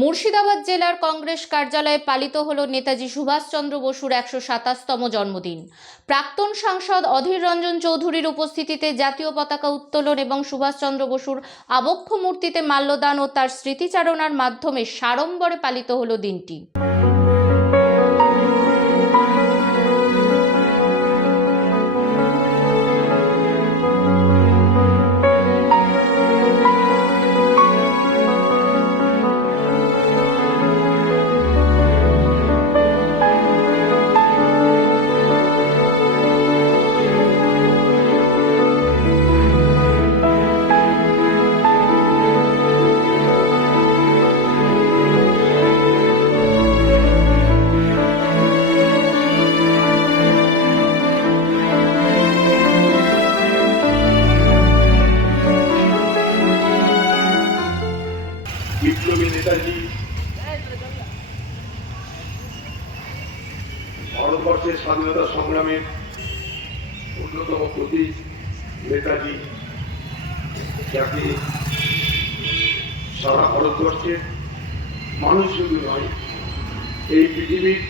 মুর্শিদাবাদ জেলার কংগ্রেস কার্যালয়ে পালিত হল নেতাজি সুভাষচন্দ্র বসুর একশো সাতাশতম জন্মদিন। প্রাক্তন সাংসদ অধীর রঞ্জন চৌধুরীর উপস্থিতিতে জাতীয় পতাকা উত্তোলন এবং সুভাষচন্দ্র বসুর আবক্ষ মূর্তিতে মাল্যদান ও তার স্মৃতিচারণার মাধ্যমে সাড়ম্বরে পালিত হল দিনটি। ভারতবর্ষের স্বাধীনতা সংগ্রামের অন্যতম প্রতীক নেতাজি, যাকে সারা ভারতবর্ষের মানুষ শুধু নয়, এই পৃথিবীর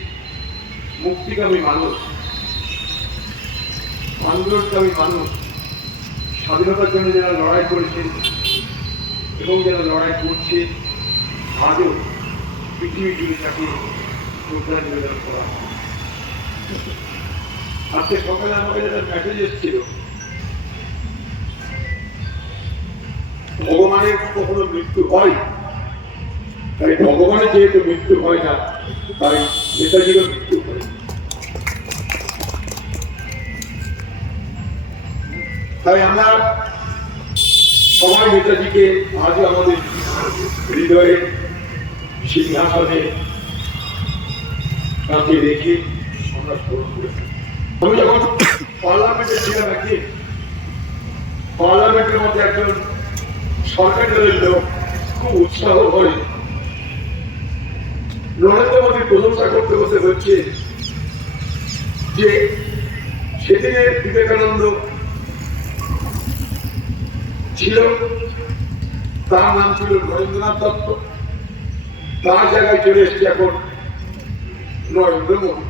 মুক্তিকামী মানুষ আন্দোলনকামী মানুষ, স্বাধীনতার জন্য যারা লড়াই করেছেন এবং যারা লড়াই করছে আজও পৃথিবী জুড়ে তাকে শ্রদ্ধা নিবেদন করা আজকে সকালে আমাকে যেটা মেসেজ এসেছিল। ভগবানের কখনো মৃত্যু হয়? তাই ভগবানের যেহেতু মৃত্যু হয় না, তাই নেতাজিরও মৃত্যু হয়। তাই আমরা সবাই নেতাজিকে আজও আমাদের হৃদয়ে সিংহাসনে তাকে রেখে আমরা স্মরণ করে থাকি। আমি যখন পার্লামেন্টে ছিলাম একদিন, পার্লামেন্টের মধ্যে একজন সরকারি লোক খুব উৎসাহ করে নরেন্দ্র মোদীর প্রশংসা করতে বসে হচ্ছে যে, সেদিনে বিবেকানন্দ ছিল, তার নাম ছিল নরেন্দ্রনাথ দত্ত তার জায়গায় চলে এসছে এখন নরেন্দ্র মোদী।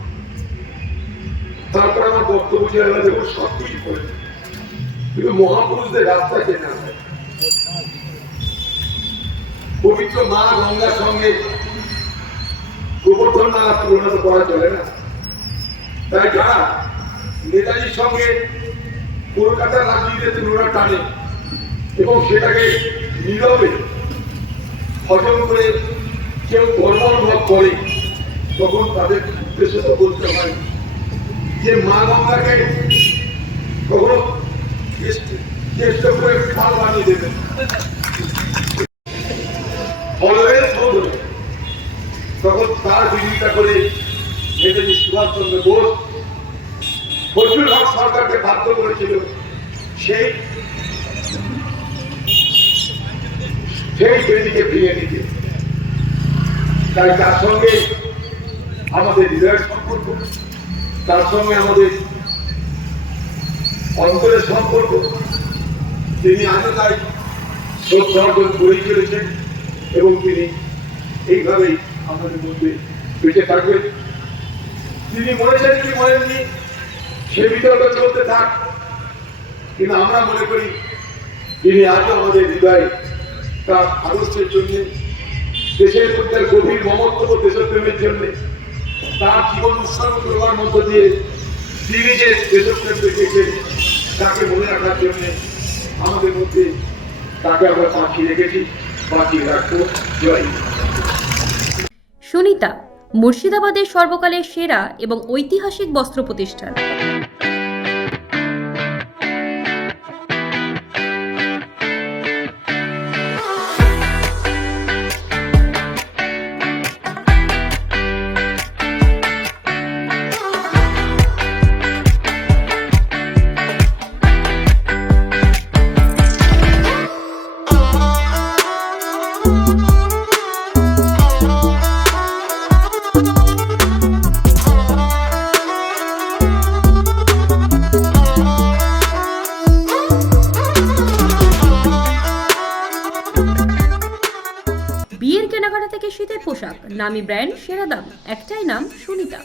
তারপর আমার বক্তব্য না দেখুন সব কিছু করে কিন্তু মহাপুরুষদের রাস্তা চেনা পবিত্র মা গঙ্গার সঙ্গে গোবর্ধন নালা তুলনা তো করা চলে না। তাই যারা নেতাজির সঙ্গে কলকাতার রাজনীতিতে তুলনা টানে এবং সেটাকে নীরবে হজম করে কেউ অনুভব করে, তখন তাদের উদ্দেশ্য তো বলতে হয়। যে মা গঙ্গাকে কখনো চেষ্টা করে খাল বানিয়ে হবে তখন তার বিরোধিতা করে নেতাজি সুভাষচন্দ্র বোস ফজলুল হক সরকারকে বাধ্য করেছিল। সেই সেই বেদিকে ফিরিয়ে নিতে। তাই তার সঙ্গে আমাদের হৃদয়ের সম্পর্ক, তার সঙ্গে আমাদের অন্তরের সম্পর্ক। তিনি আজও তাই শ্রদ্ধা অর্জন করেই চলেছেন এবং তিনি এইভাবেই আমাদের মধ্যে বেঁচে থাকবেন। তিনি মরেছেন কি মরেননি, সে বিতর্ক চলতে থাক। কিন্তু আমরা মনে করি, তিনি আজও আমাদের হৃদয়ে তার আদর্শের জন্য দেশের মধ্যে গভীর মমত্ব দেশপ্রেমের জন্য তার জীবন উৎসর্গ করবার মধ্য দিয়ে তিনি যে দেশপ্রেম দেখেছেন তাকে মনে রাখার জন্য আমাদের মধ্যে তাকে আমরা বাঁচিয়ে রেখেছি বাঁচিয়ে রাখব। জয় সুনিতা, মুর্শিদাবাদের সর্বকালের সেরা এবং ঐতিহাসিক বস্ত্র প্রতিষ্ঠান। পোশাক। নামি ব্র্যান্ড সেরা দাম। একটাই নাম সুনিতা।